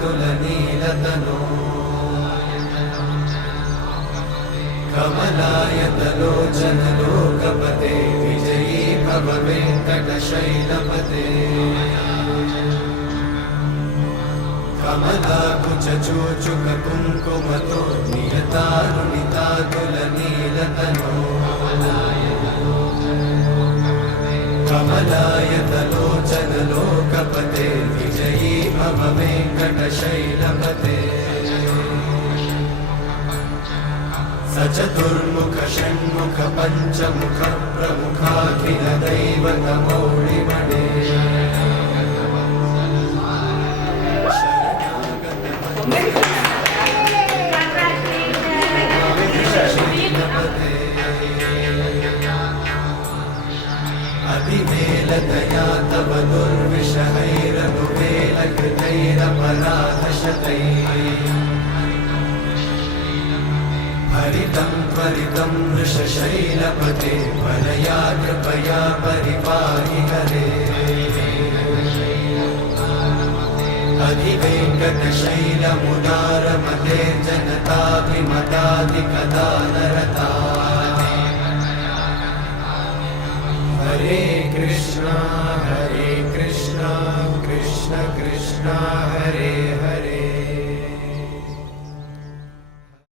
तुलनीलतनो कमलायतलोचन लोकपते विजयी भव वेङ्कटशैलपते कमलाकुचूचुक कुङ्कुमतो नियतारुणितातुलनीलतनो कमलायतलोचन लोकपते विजयी भव वेङ्कटशैलपते सचतुर्मुख षण्मुख पञ्चमुख प्रमुखाखिल दैवतमौळिमणे अतिवेलतया तव दुर्विषहैरनुवेलकृतैरपराधशतैः हरितं त्वरितं वृषशैलपते वरया कृपया परिपाहि हरे अधिवेङ्कटशैलमुदारमते जनताभिमताधिकदानरता हरे कृष्णा कृष्ण कृष्ण हरे